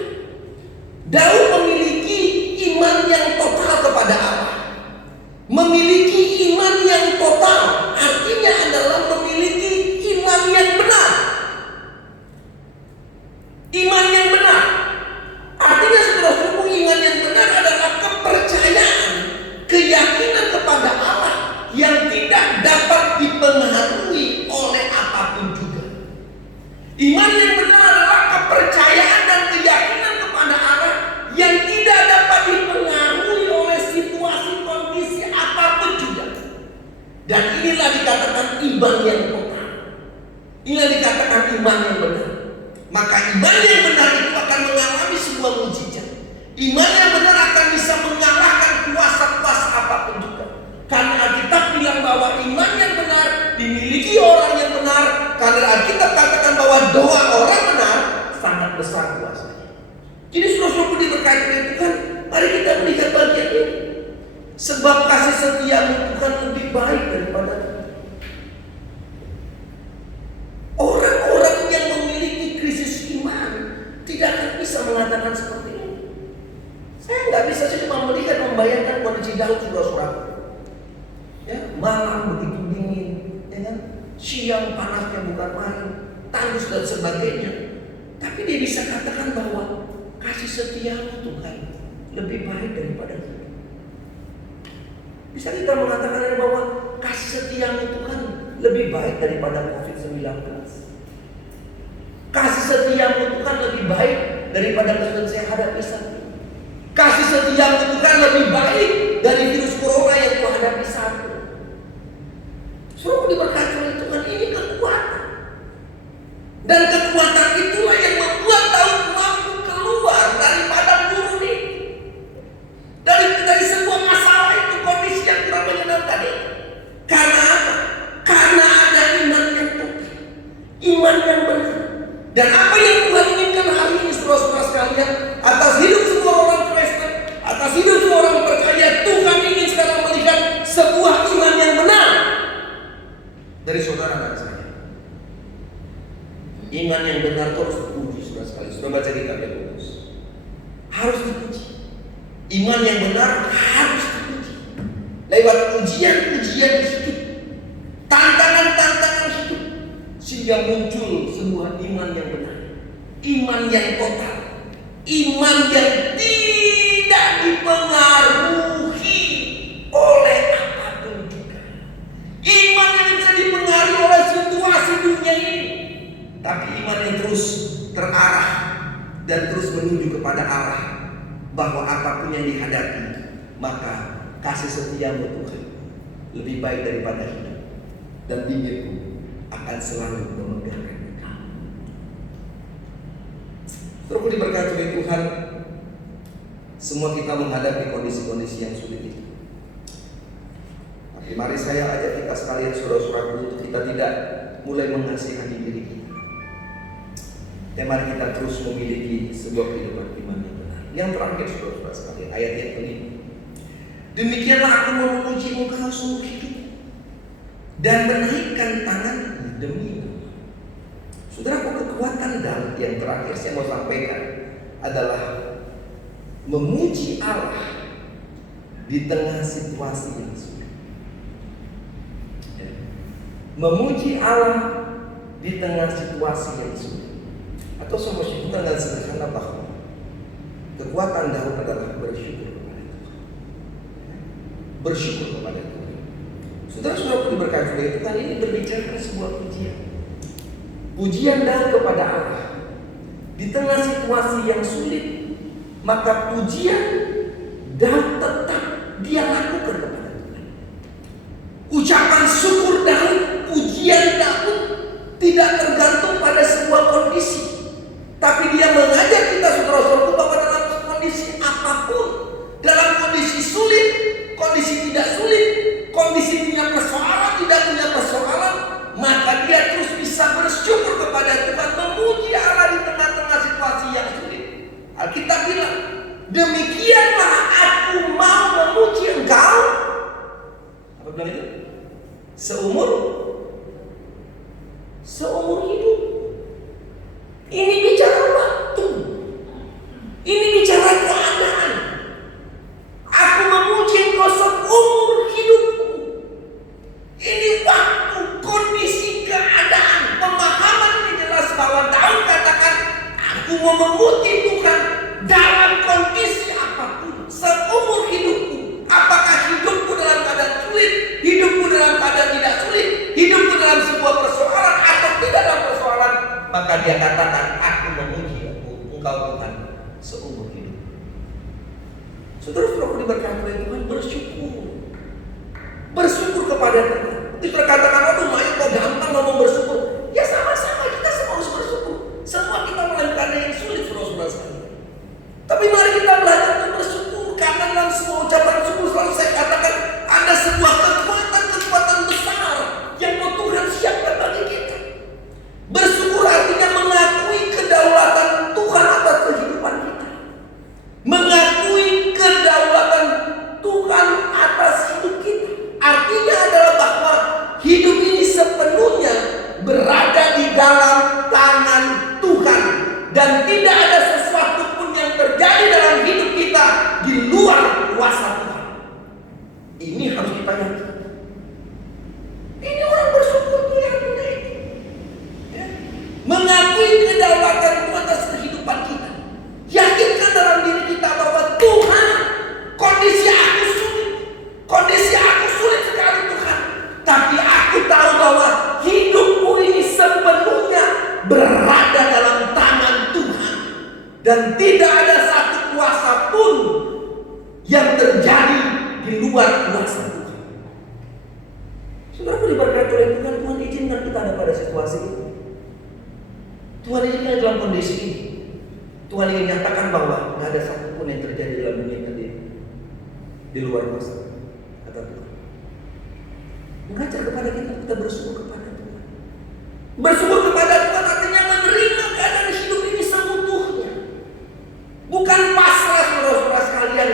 Daud memiliki iman yang total kepada Allah. Memiliki iman yang total artinya adalah memiliki iman yang benar. Iman yang benar artinya saudara-saudara, iman yang benar adalah kepercayaan, keyakinan kepada Allah yang tidak dapat dipengaruhi oleh apapun juga. Iman yang benar adalah kepercayaan dan keyakinan kepada Allah yang tidak dapat dipengaruhi oleh situasi kondisi apapun juga. Dan inilah dikatakan iman yang total. Inilah dikatakan iman yang benar. Maka iman yang benar itu akan mengalami sebuah mujizat. Iman yang benar akan bisa mengalahkan kuasa-kuasa apapun juga. Karena Alkitab bilang bahwa iman yang benar dimiliki orang yang benar. Karena Alkitab katakan bahwa doa orang benar sangat besar kuasanya. Jadi saudara-saudara diberkati oleh Tuhan, mari kita melihat bagian ini. Sebab kasih setiamu Tuhan lebih baik daripada orang-orang yang memiliki krisis iman tidak akan bisa mengatakan seperti ini. Saya nggak bisa, saya cuma melihat, membayangkan kondisi Daud saudara-saudara. Ya, malam begitu dingin, ya kan? Siang panasnya bukan main, tandus dan sebagainya. Tapi dia bisa katakan bahwa kasih setiamu Tuhan lebih baik daripada hidup. Bisa kita mengatakan bahwa kasih setiamu Tuhan lebih baik daripada COVID-19. Kasih setiamu Tuhan lebih baik daripada kesulitan saya hadapi saat ini. Kasih setiamu Tuhan lebih baik dari virus corona yang Tuhan hadapi saat ini. Suruh diberkati oleh Tuhan, ini kekuatan. Dan kekuatan itulah yang membuat Daud mampu keluar dari padang gurun ini. Dari sebuah masalah itu, kondisi yang kurang menyenangkan ini. Karena apa? Karena ada iman yang total, iman yang benar. Dan apa yang Tuhan inginkan hari ini saudara-saudara sekalian, atas hidup semua orang Kristen, atas hidup semua orang percaya lewat ujian-ujian hidup, tantangan-tantangan hidup, sehingga muncul sebuah iman yang benar, iman yang total, iman yang tidak dipengaruhi oleh apapun juga, iman yang bisa dipengaruhi oleh situasi dunia ini, tapi iman yang terus terarah dan terus menuju kepada Allah, bahwa apapun yang dihadapi, maka kasih setiamu Tuhan lebih baik daripada hidup, dan bibirku akan selalu memegang engkau. Terus diberkati oleh Tuhan, semua kita menghadapi kondisi-kondisi yang sulit itu. Tapi mari saya ajak kita sekalian, saudara-saudaraku, untuk kita tidak mulai mengasihani diri kita. Dan mari kita terus memiliki sebuah kehidupan iman yang benar. Yang terakhir, saudara-saudara sekalian, ayat yang kelima. Demikianlah aku memuji engkau seumur hidup dan menaikkan tanganku demi nama. Saudaraku, kekuatan dalam yang terakhir saya mau sampaikan adalah memuji Allah di tengah situasi yang sulit. Memuji Allah di tengah situasi yang sulit. Atau saya mau sebutkan dengan sederhana bahwa kekuatan Daud adalah bersyukur kepada Tuhan. Bersyukur kepada Tuhan. Saudara-saudara diberkati oleh Tuhan, ini berbicara sebuah pujian. Pujian Daud kepada Allah di tengah situasi yang sulit, maka pujian Daud tetap dia lakukan kepada Tuhan. Ucapan syukur Daud, pujian Daud tidak tergantung pada sebuah kondisi, tapi dia mengajak kita, saudara-saudaraku, bahwa dalam kondisi apapun, dalam kondisi sulit, kondisi tidak sulit, kondisi punya persoalan, tidak punya persoalan, maka dia terus bisa bersyukur kepada Tuhan, memuji Allah di tengah-tengah situasi yang sulit. Alkitab bilang, demikianlah aku mau memuji engkau. Apa bilang itu? Seumur hidup. Ini bicara waktu. Ini bicara keadaan. Aku memuji engkau seumur hidupku. Ini waktu, kondisi, keadaan, pemahaman ini jelas bahwa Daud katakan, aku mau memuji Tuhan dalam kondisi apapun, seumur hidupku. Apakah hidupku dalam keadaan sulit, hidupku dalam keadaan tidak sulit, hidupku dalam sebuah persoalan atau tidak dalam persoalan, maka dia katakan, aku memuji engkau Tuhan seumur hidup. Saudara-saudara diberkati oleh Tuhan, bersyukur kepada Tuhan. Itu terkatakan, aduh Mayu kok gampang ngomong bersyukur. Ya sama-sama, kita semua harus bersyukur. Semua kita mengalami keadaan yang sulit, saudara-saudara sekalian. Tapi mari kita belajar untuk bersyukur, karena dalam semua ucapan syukur selalu saya katakan ada sebuah kekuatan besar yang mau Tuhan siapkan bagi kita. Bersyukur artinya mengakui kedaulatan Tuhan atas kehidupan kita, mengakui kedaulatan Tuhan atas hidup kita. Artinya adalah bahwa hidup ini sepenuhnya berada di dalam tangan Tuhan, dan tidak ada sesuatu pun yang terjadi dalam hidup kita di luar kuasa Tuhan. Ini harus kita yakini. Ini orang bersyukur tuh yang punya ini, ya. Mengakui kedaulatan Tuhan atas kehidupan kita. Yakinkan dalam diri kita bahwa Tuhan, kondisi aku sulit sekali Tuhan, tapi aku tahu bahwa hidupku ini sepenuhnya berada dalam tangan Tuhan, dan tidak ada satu kuasa pun yang terjadi di luar kuasa Tuhan. Saudara diberkati oleh Tuhan, Tuhan izinkan kita ada pada situasi ini. Tuhan izinkan dalam kondisi ini. Tuhan ingin nyatakan bahwa tidak ada satu pun yang terjadi dalam dunia ini di luar kuasa kata Tuhan. Mengajar kepada kita bersyukur kepada Tuhan. Bersyukur kepada Tuhan artinya menerima keadaan hidup ini seutuhnya. Bukan pasrah, saudara-saudara sekalian,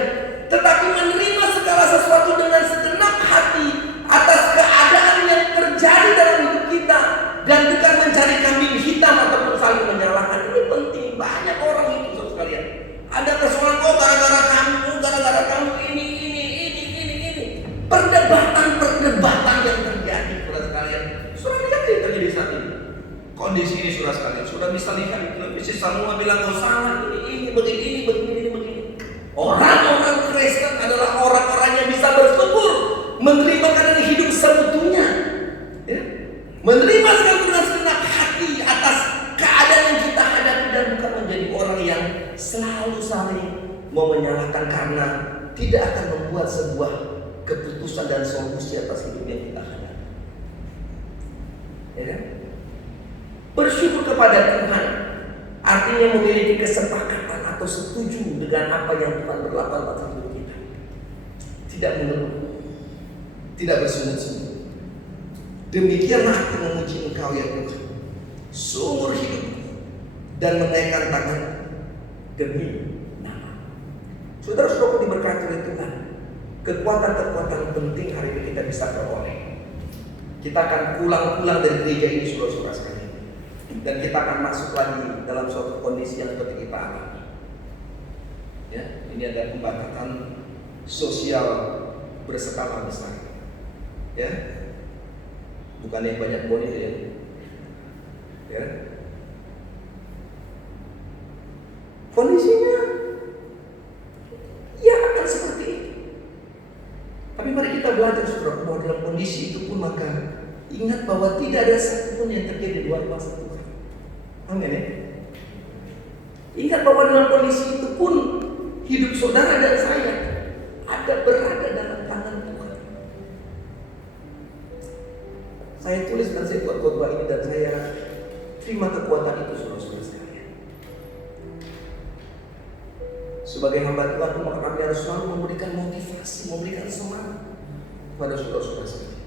tetapi menerima segala sesuatu dengan segenap hati atas keadaan yang terjadi dalam hidup kita, dan bukan mencari kambing hitam ataupun saling menyalahkan. Ini penting. Banyak orang itu, saudara sekalian, ada persoalan, gara-gara kamu ini. kondisi ini saudara sekalian, sudah bisa lihat di televisi semua bilang oh salah ini begini. Orang-orang Kristen adalah orang-orang yang bisa bersyukur, menerima keadaan hidup seutuhnya, ya? Menerima dengan segenap hati atas keadaan yang kita hadapi dan bukan menjadi orang yang selalu saling mau menyalahkan karena tidak akan membuat sebuah keputusan dan solusi atas hidup yang kita hadapi. Ya kan? Bersyukur kepada Tuhan artinya memiliki kesepakatan atau setuju dengan apa yang Tuhan berlakukan atas hidup kita. Tidak mengeluh, tidak bersungut-sungut. Demikianlah aku memuji Engkau ya Tuhan seumur hidup dan menaikkan tangan demi nama. Saudara-saudara diberkati oleh Tuhan. Kekuatan-kekuatan penting hari ini kita bisa peroleh. Kita akan pulang dari gereja ini saudara-saudara sekalian. Dan kita akan masuk lagi dalam suatu kondisi yang seperti kita alami. Ya, ini ada pembatasan sosial berskala besar. Ya, bukan yang banyak bonus ya. Ya, kondisinya ya akan seperti itu. Tapi mari kita belajar saudara bahwa dalam kondisi itu pun maka ingat bahwa tidak ada satupun yang terjadi di luar kuasa Tuhan. Amin ya. Ingat bahwa dalam kondisi itu pun hidup saudara dan saya ada berada dalam tangan Tuhan. Saya tulis dan saya buat khotbah ini dan saya terima kekuatan itu saudara-saudara sekalian. Sebagai hamba Tuhan maka kami harus selalu memberikan motivasi, memberikan semangat kepada saudara-saudara sekalian.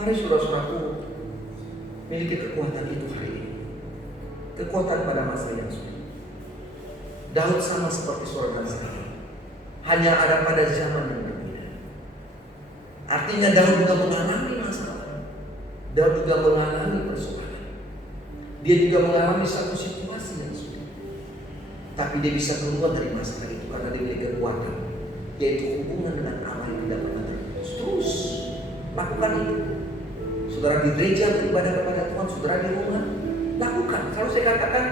Mari saudara-saudaraku miliki kekuatan itu hari ini. Kekuatan pada masa yang sulit. Daud sama seperti saudara sekalian, hanya ada pada zaman yang berbeda. Artinya Daud juga mengalami masalah. Daud juga mengalami persoalan. Dia juga mengalami satu situasi yang sulit. Tapi dia bisa keluar dari masalah itu karena dia memiliki kekuatan, yaitu hubungan dengan Allah yang tidak pernah terputus. Terus lakukan itu. Saudara di gereja beribadah kepada Tuhan, saudara di rumah lakukan. Kalau saya katakan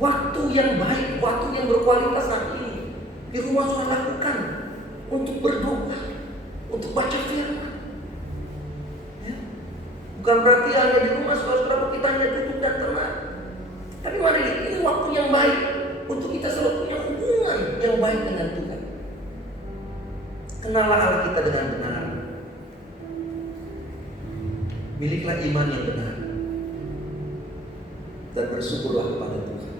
waktu yang baik, waktu yang berkualitas saat ini di rumah saudara lakukan untuk berdoa, untuk baca firman. Ya. Bukan berarti hanya di rumah saudara kita hanya duduk dan tenang. Tapi mari ini waktu yang baik untuk kita selalu punya hubungan yang baik dengan Tuhan. Kenallah Allah kita dengan benar. Miliklah iman yang benar. Dan bersyukurlah kepada Tuhan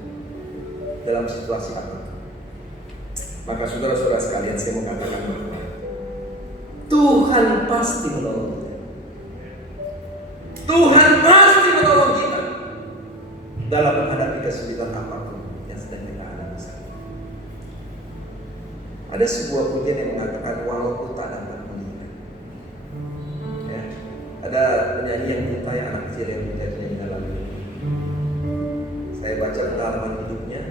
dalam situasi apa. Maka saudara-saudara sekalian, saya mau katakan bahwa Tuhan pasti menolong kita. Tuhan pasti menolong kita dalam menghadapi kesulitan apapun yang sedang kita hadapi saat ini. Ada sebuah pujian yang mengatakan walaupun tak dapat melihat. Ya, ada penyanyi yang mencintai anak kecil yang menyanyi dalam ini. Saya baca pengalaman hidupnya.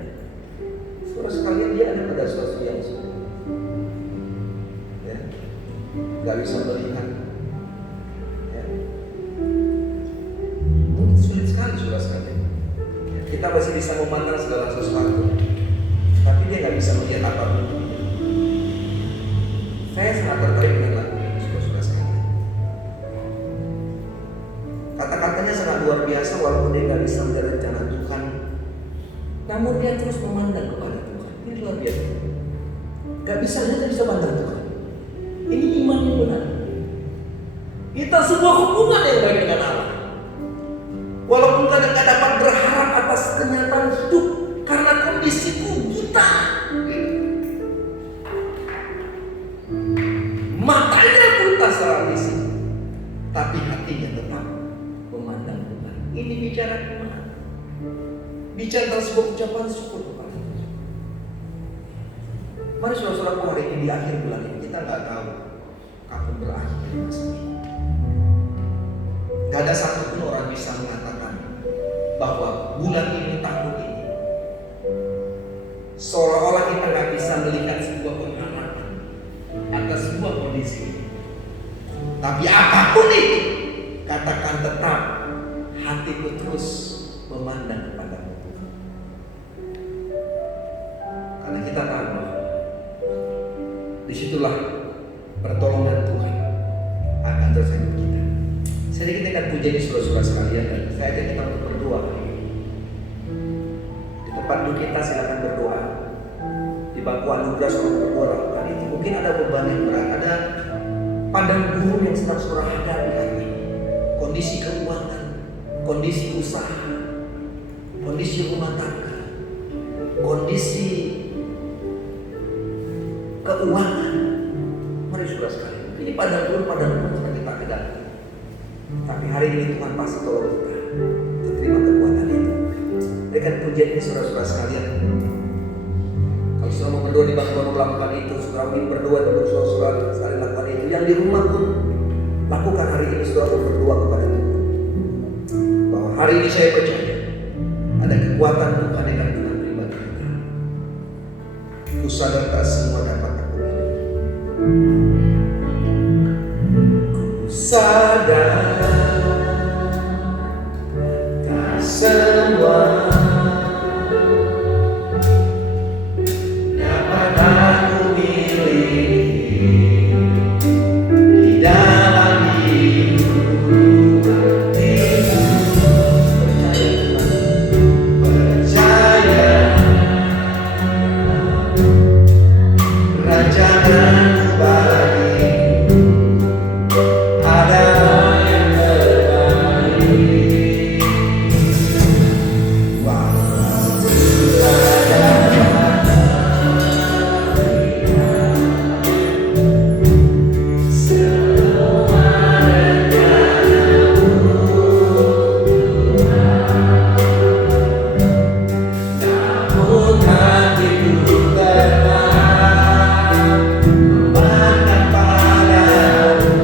Saudara sekalian, dia ada pada sesuatu yang sulit. Ya, gak bisa melihat. Ya. Mungkin sulit sekali saudara sekalian. Ya, kita masih bisa memandang segala sesuatu, tapi dia gak bisa melihat apapun. Saya sangat tertarik dengan lagu ini, saudara sekalian. Kata-katanya sangat luar biasa, walaupun dia gak bisa melihat rencana Tuhan, namun dia terus memandang kepada Tuhan. Ini luar biasa. Gak bisa hanya bisa pandang Tuhan. Ini iman yang benar. Kita sebuah hubungan yang baik dengan Allah. Walaupun kadang gak dapat berharap atas kenyataan hidup karena kondisiku kita. Matanya buta secara fisik, tapi hatinya tetap memandang Tuhan. Ini bicara iman. Bicara tentang sebuah ucapan syukur kepada Tuhan. Mari saudara-saudaraku, hari ini di akhir bulan ini kita nggak tahu kapan berakhir masa ini. Gak ada satupun orang bisa mengatakan bahwa bulan ini, tahun ini, seolah-olah kita nggak bisa melihat sebuah pengharapan atas sebuah kondisi. Tapi apapun itu, katakan tetap hati hatiku terus memandang kepadamu Tuhan. Karena kita tahu bahwa disitulah pertolongan Tuhan akan terus hidup kita. Sedikit kita puji di saudara-saudara sekalian, dan saya ajak kita untuk berdoa. Di tempat duduk kita silakan berdoa. Di bangku anugerah saudara berdoa, lakukan itu. Mungkin ada beban yang berat, ada padang gurun yang sedang saudara hadapi hari ini. Kondisi keuangan, kondisi usaha, kondisi rumah tangga, kondisi keuangan. Mari saudara sekalian, ini padang gurun sedang kita hadapi. Tapi hari ini Tuhan pasti tolong kita untuk terima kekuatan itu. Berikan pujian ini saudara-saudara sekalian. Kalau saudara mau berdoa di bangku melakukan itu, saudara ingin berdoa untuk saudara-saudara sekalian lakukan itu. Yang di rumah pun lakukan hari ini, saudara berdoa kepada Tuhan. Bahwa hari ini saya percaya ada kekuatan Tuhan yang akan Tuhan beri bagi kita. Ku sadar tak semua dapat aku hidup. Ku sadar tak semua dapat aku miliki di dalam hidup itu. Percaya rancangan-Mu bagiku adalah yang terbaik. Walau namun hatiku tetap memandang padamu.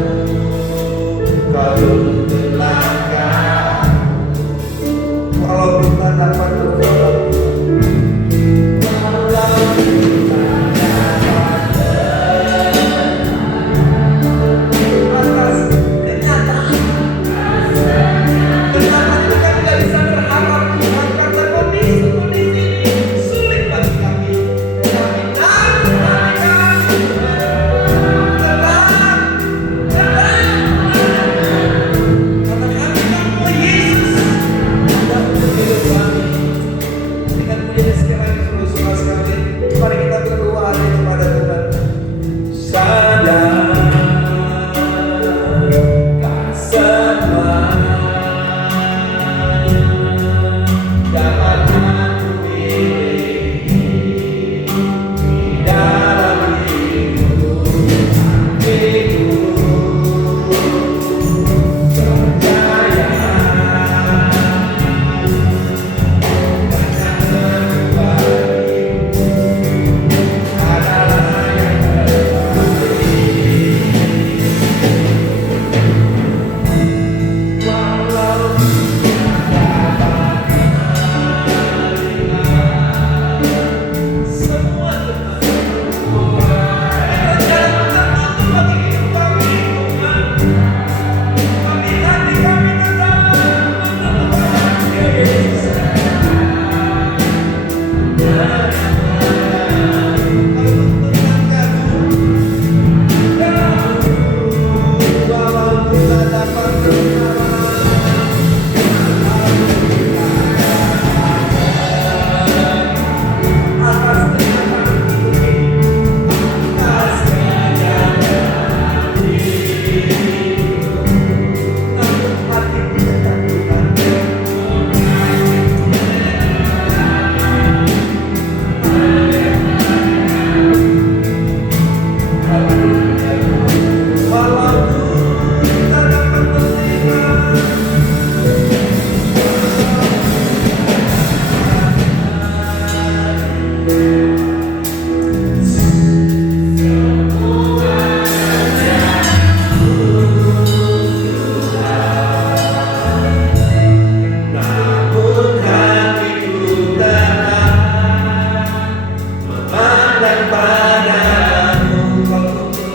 Kau tuntun langkahku. Walau kita dapat bertolak, walau kita dapat atas kenyataan. Kenyataan kita tidak bisa berharap Tuhan, karena kondisi ini sulit bagi kami. Kami tahu kami tenang. Karena kami tahu Yesus ada untuk hidup kami. Dengan pujian sekali saudara sekalian, mari kita berdoa hari ini kepada Tuhan. Sadar tak semua dapat aku miliki di dalam hidup hatiku. Percaya rancangan-Mu bagiku adalah yang terbaik. Walau semua rencana-Mu tertutup bagi hidup kami, Tuhan. Tapi hati kami tetap menunggu Yesus. Walau kita dapat atas kenyataan hidup ini, atas kenyataan hidup, namun hatiku tetap Tuhan. Walau kita dapat menerima namun hatiku tetap memandang padamu. Kau tuntun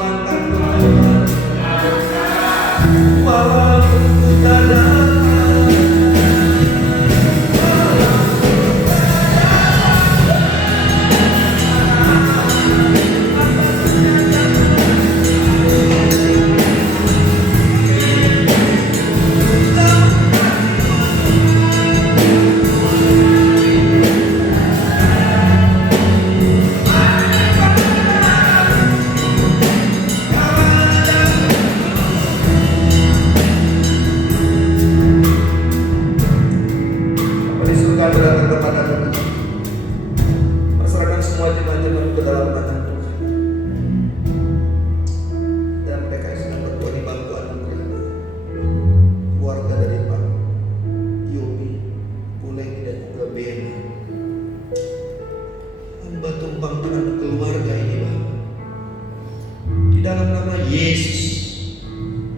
dalam nama Yesus.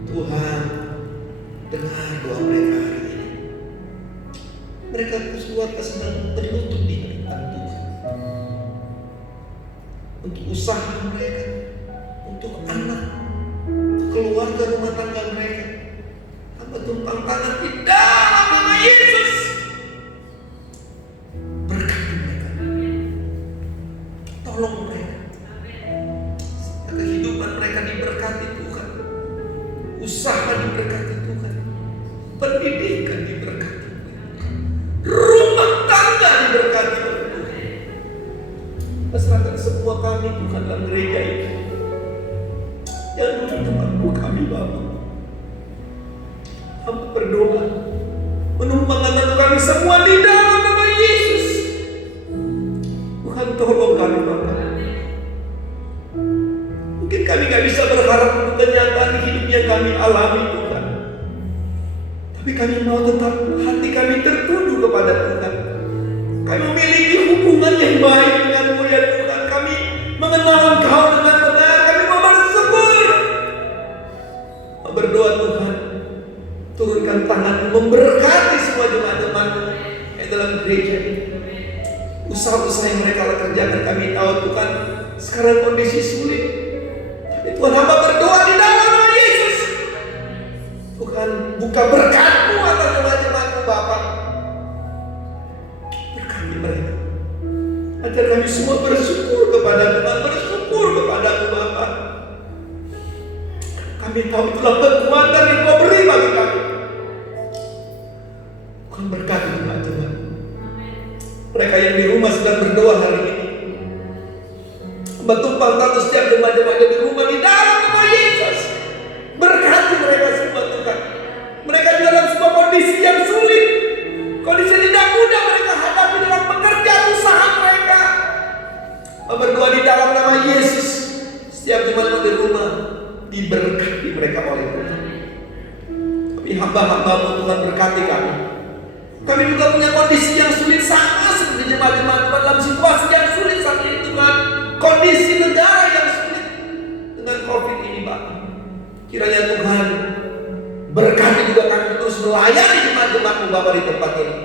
Tuhan, dengar doa mereka hari ini. Mereka keluarga sedang berlutut di hadapan Tuhan. Untuk usaha mereka, untuk anak, untuk keluarga rumah tangga mereka. Hamba tumpang tangan di dalam nama Yesus. Berkati mereka. Tolong mereka. Kehidupan mereka diberkati Tuhan. Usaha diberkati Tuhan. Pendidikan diberkati Tuhan. Rumah tangga diberkati oleh Tuhan. Serahkan semua kami Tuhan dalam gereja ini. Yang dulu tempatmu kami Bapa. Hamba berdoa menumpang tangan kami semua di dalam nama Yesus. Tuhan tolong kami Bapa. Mungkin kami gak bisa berharap untuk kenyataan hidup yang kami alami Tuhan. Tapi kami mau tetap hati kami tertuju kepada Tuhan. Kami memiliki hubungan yang baik dengan-Mu ya Tuhan. Kami mengenal Engkau dengan benar. Kami mau bersyukur. Mau berdoa Tuhan, turunkan tangan-Mu memberkati semua jemaat-jemaat-Mu yang dalam gereja ini. Usaha-usaha yang mereka kerjakan kami tahu Tuhan sekarang kondisi sulit. Tapi Tuhan hamba berdoa di dalam nama Yesus. Tuhan buka berkat-Mu atas jemaat-jemaat-Mu Bapa. Berkati mereka. Ajar kami semua bersyukur kepada Tuhan, bersyukur kepada-Mu Bapa. Kami tahu itulah kekuatan yang Kau beri bagi kami. Tuhan berkati jemaat-jemaat. Mereka yang di rumah sedang berdoa hari ini. Bertumpang tangan setiap jemaat-jemaat yang di rumah di dalam nama Yesus. Berkati mereka semua Tuhan. Mereka di dalam sebuah kondisi yang sulit. Kondisi tidak mudah mereka hadapi dalam pekerjaan usaha mereka. Berdoa di dalam nama Yesus. Setiap jemaat di rumah diberkati mereka oleh Tuhan. Tapi hamba-hamba-Mu Tuhan berkati kami. Kami juga punya kondisi yang sulit sama seperti jemaat-jemaat dalam situasi yang sulit saat ini Tuhan. Kondisi negara yang sulit dengan COVID ini Pak. Kiranya Tuhan berkati juga kami terus melayani jemaat-jemaat-Mu Bapa di tempat ini.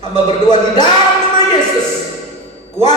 Hamba berdoa di dalam nama Yesus. Kuasa